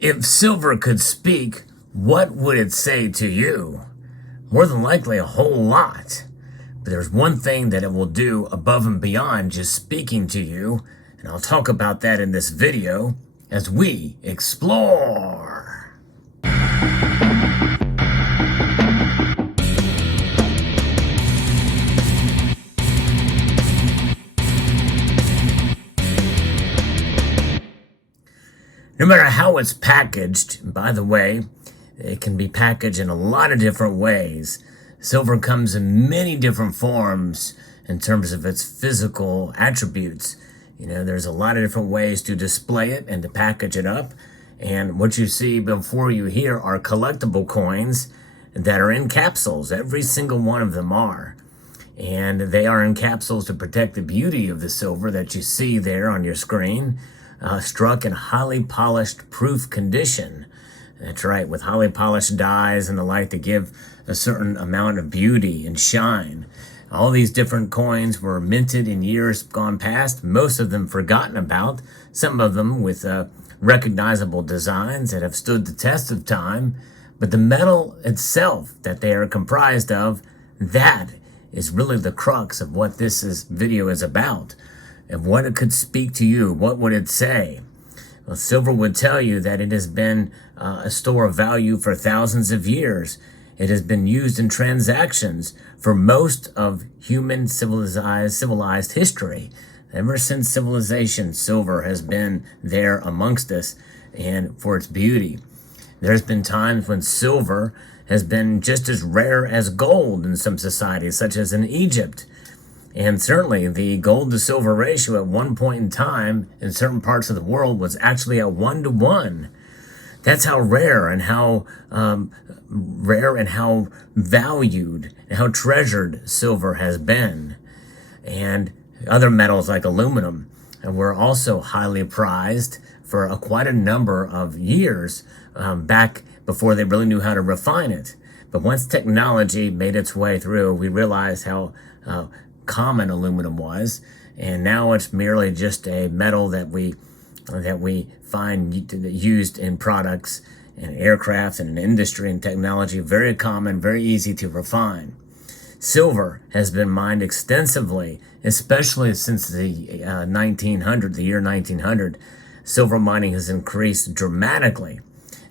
If silver could speak, what would it say to you? More than likely a whole lot. But there's one thing that it will do above and beyond just speaking to you, and I'll talk about that in this video as we explore. No matter how it's packaged, and by the way, it can be packaged in a lot of different ways. Silver comes in many different forms in terms of its physical attributes. There's a lot of different ways to display it and to package it up. And what you see before you here are collectible coins that are in capsules. Every single one of them are. And they are in capsules to protect the beauty of the silver that you see there on your screen. Struck in highly polished proof condition. That's right, with highly polished dies and the like to give a certain amount of beauty and shine. All these different coins were minted in years gone past, most of them forgotten about, some of them with recognizable designs that have stood the test of time. But the metal itself that they are comprised of, that is really the crux of what video is about. And what it could speak to you, what would it say? Well, silver would tell you that it has been a store of value for thousands of years. It has been used in transactions for most of human civilized history. Ever since civilization, silver has been there amongst us and for its beauty. There's been times when silver has been just as rare as gold in some societies, such as in Egypt. And certainly the gold to silver ratio at one point in time in certain parts of the world was actually at 1-to-1. That's how rare and how valued and how treasured silver has been. And other metals like aluminum were also highly prized for quite a number of years back before they really knew how to refine it. But once technology made its way through, we realized how common aluminum was, and now it's merely just a metal that we find used in products and aircraft and in industry and technology. Very common, very easy to refine. Silver has been mined extensively, especially since the year 1900. Silver mining has increased dramatically.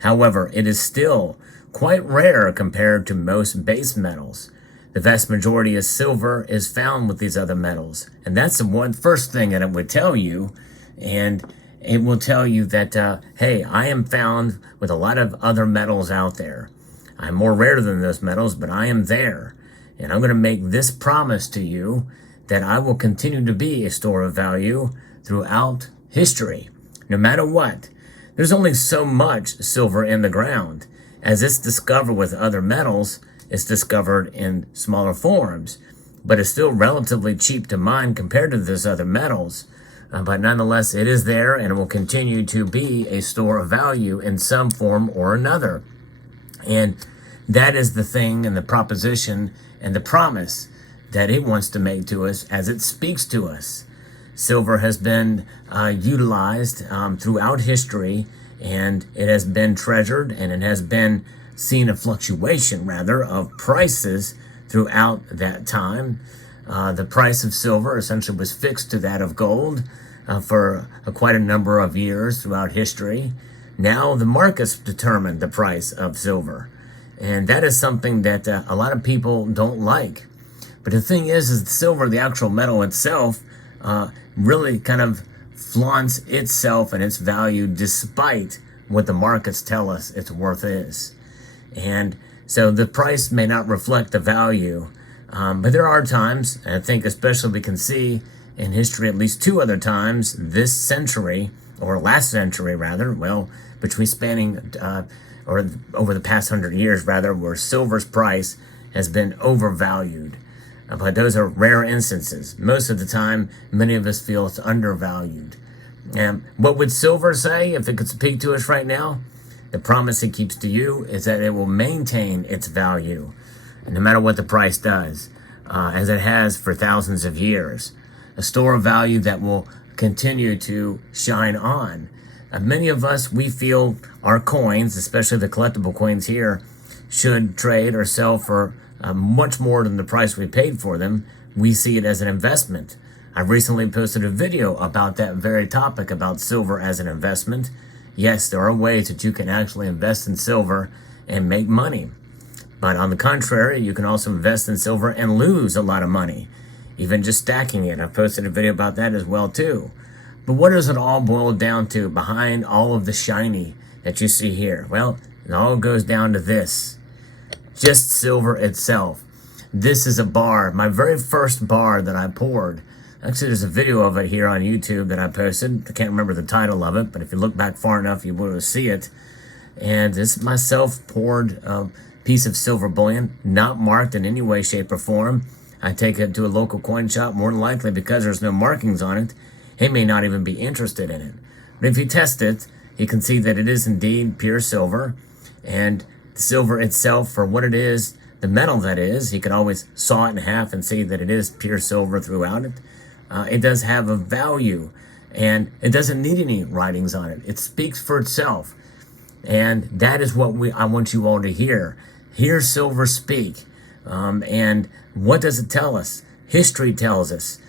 However, it is still quite rare compared to most base metals. The vast majority of silver is found with these other metals. And that's the first thing that it would tell you. And it will tell you that, hey, I am found with a lot of other metals out there. I'm more rare than those metals, but I am there. And I'm going to make this promise to you that I will continue to be a store of value throughout history, no matter what. There's only so much silver in the ground. As it's discovered with other metals, it's discovered in smaller forms, but it's still relatively cheap to mine compared to those other metals. But nonetheless, it is there and it will continue to be a store of value in some form or another. And that is the thing and the proposition and the promise that it wants to make to us as it speaks to us. Silver has been utilized throughout history, and it has been treasured, and it has been seen a fluctuation, rather, of prices throughout that time. The price of silver essentially was fixed to that of gold for quite a number of years throughout history. Now the markets determine the price of silver, and that is something that a lot of people don't like. But the thing is silver, the actual metal itself, really kind of flaunts itself and its value despite what the markets tell us its worth is. And so the price may not reflect the value, but there are times, and I think especially we can see in history at least two other times this century, or last century rather, between spanning, or over the past 100 years rather, where silver's price has been overvalued. But those are rare instances. Most of the time, many of us feel it's undervalued. And what would silver say if it could speak to us right now? The promise it keeps to you is that it will maintain its value, no matter what the price does, as it has for thousands of years. A store of value that will continue to shine on. many of us, we feel our coins, especially the collectible coins here, should trade or sell for much more than the price we paid for them. We see it as an investment. I recently posted a video about that very topic, about silver as an investment. Yes, there are ways that you can actually invest in silver and make money. But on the contrary, you can also invest in silver and lose a lot of money, even just stacking it. I posted a video about that as well too. But what does it all boil down to behind all of the shiny that you see here? Well, it all goes down to this. Just silver itself. This is a bar, my very first bar that I poured. Actually, there's a video of it here on YouTube that I posted. I can't remember the title of it, but if you look back far enough, you will see it. And this is my self-poured piece of silver bullion, not marked in any way, shape, or form. I take it to a local coin shop, more than likely because there's no markings on it. He may not even be interested in it. But if you test it, you can see that it is indeed pure silver. And the silver itself, for what it is, the metal that is, you can always saw it in half and see that it is pure silver throughout it. It does have a value, and it doesn't need any writings on it. It speaks for itself. And that is what I want you all to hear. Hear silver speak. And what does it tell us? History tells us.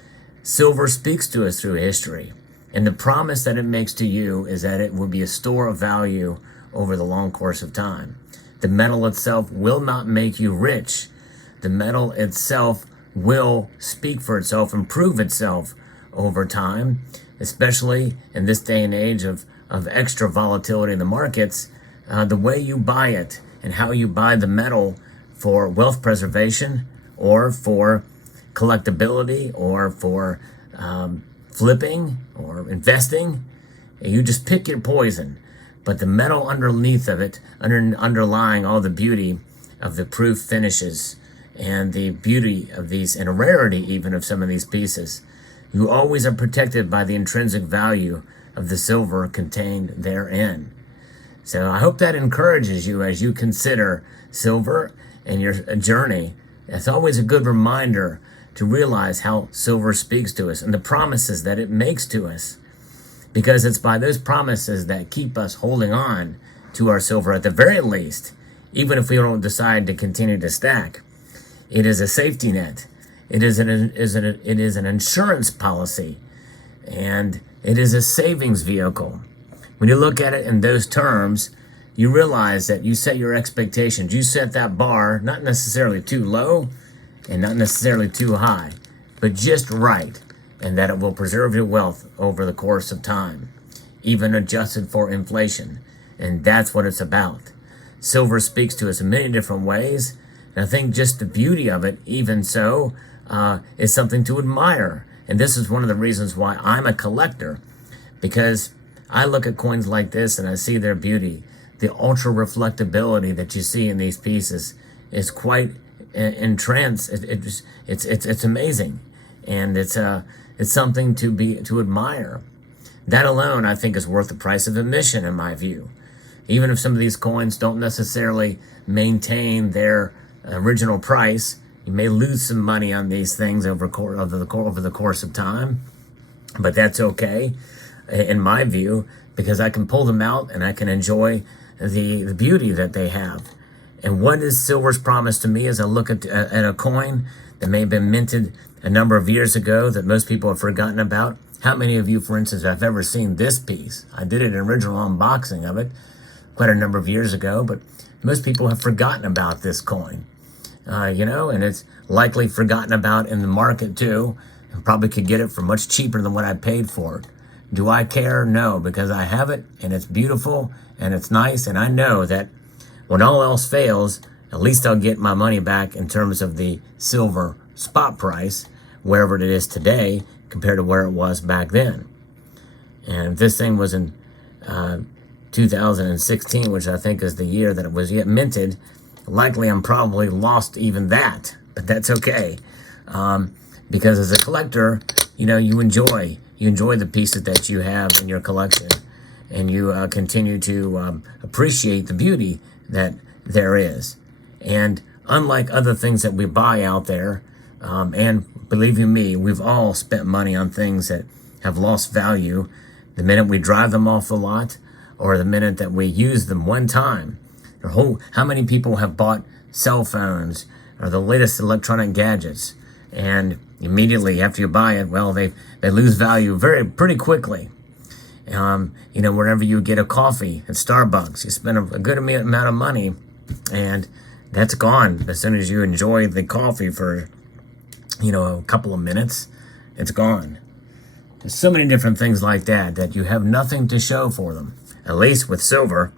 Silver speaks to us through history. And the promise that it makes to you is that it will be a store of value over the long course of time. The metal itself will not make you rich. The metal itself will speak for itself and prove itself over time, especially in this day and age of extra volatility in the markets. The way you buy it and how you buy the metal for wealth preservation or for collectability or for flipping or investing, you just pick your poison. But the metal underneath of it, underlying all the beauty of the proof finishes and the beauty of these, and a rarity even of some of these pieces, you always are protected by the intrinsic value of the silver contained therein. So I hope that encourages you as you consider silver and your journey. It's always a good reminder to realize how silver speaks to us and the promises that it makes to us. Because it's by those promises that keep us holding on to our silver at the very least, even if we don't decide to continue to stack. It is a safety net. It is an insurance policy, and it is a savings vehicle. When you look at it in those terms, you realize that you set your expectations. You set that bar not necessarily too low and not necessarily too high, but just right, and that it will preserve your wealth over the course of time, even adjusted for inflation. And that's what it's about. Silver speaks to us in many different ways. And I think just the beauty of it, even so, is something to admire. And this is one of the reasons why I'm a collector, because I look at coins like this and I see their beauty. The ultra reflectability that you see in these pieces is quite entranced. It's amazing, and it's something to admire. That alone, I think, is worth the price of admission, in my view. Even if some of these coins don't necessarily maintain their original price, you may lose some money on these things over the course of time, but that's okay, in my view, because I can pull them out and I can enjoy the beauty that they have. And what is silver's promise to me as I look at a coin that may have been minted a number of years ago that most people have forgotten about? How many of you, for instance, have ever seen this piece? I did an original unboxing of it quite a number of years ago, but most people have forgotten about this coin. And it's likely forgotten about in the market too, and probably could get it for much cheaper than what I paid for it. Do I care? No, because I have it, and it's beautiful, and it's nice, and I know that when all else fails, at least I'll get my money back in terms of the silver spot price, wherever it is today, compared to where it was back then. And if this thing was in 2016, which I think is the year that it was yet minted, likely I'm probably lost even that, but that's okay. Because as a collector, you enjoy the pieces that you have in your collection, and you continue to appreciate the beauty that there is. And unlike other things that we buy out there, and believe you me, we've all spent money on things that have lost value the minute we drive them off the lot or the minute that we use them one time. How many people have bought cell phones or the latest electronic gadgets, and immediately after you buy it, well, they lose value pretty quickly. Whenever you get a coffee at Starbucks, you spend a good amount of money, and that's gone as soon as you enjoy the coffee for, a couple of minutes. It's gone. There's so many different things like that you have nothing to show for them. At least with silver,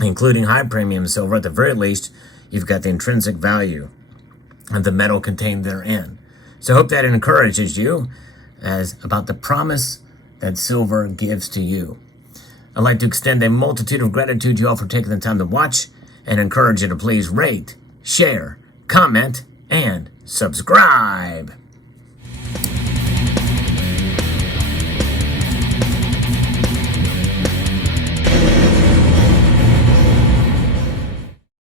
including high premium silver, at the very least, you've got the intrinsic value of the metal contained therein. So I hope that encourages you as about the promise that silver gives to you. I'd like to extend a multitude of gratitude to you all for taking the time to watch, and encourage you to please rate, share, comment, and subscribe.